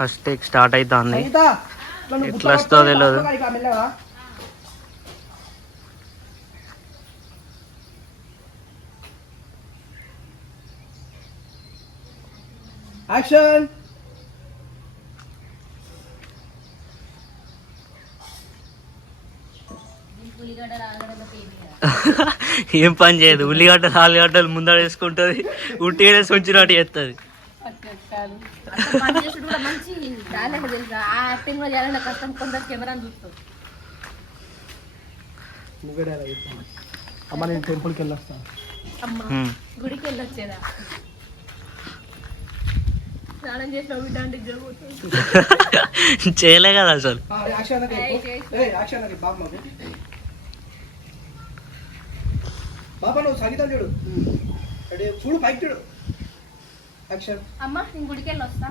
First take start అవుతుంది. ఎట్లా వస్తుందో తెలియదు. యాక్షన్. ఏం పని చేయదు. ఉల్లిగడ్డలు ఆలుగడ్డలు ముందర వేసుకుంటుంది, ఉట్టి వేసి ఉంచినట్టు చేస్తుంది. అమ్మ నేను టెంపుల్కి వెళ్ళొస్తాను. గుడికి వెళ్ళొచ్చేదా చేయలే కదా అసలు. బాబా నువ్వు సంగీతం చూడు, చూడు పైకి చూడు. యాక్షన్. అమ్మ నేను గుడికి వెళ్ళొస్తా.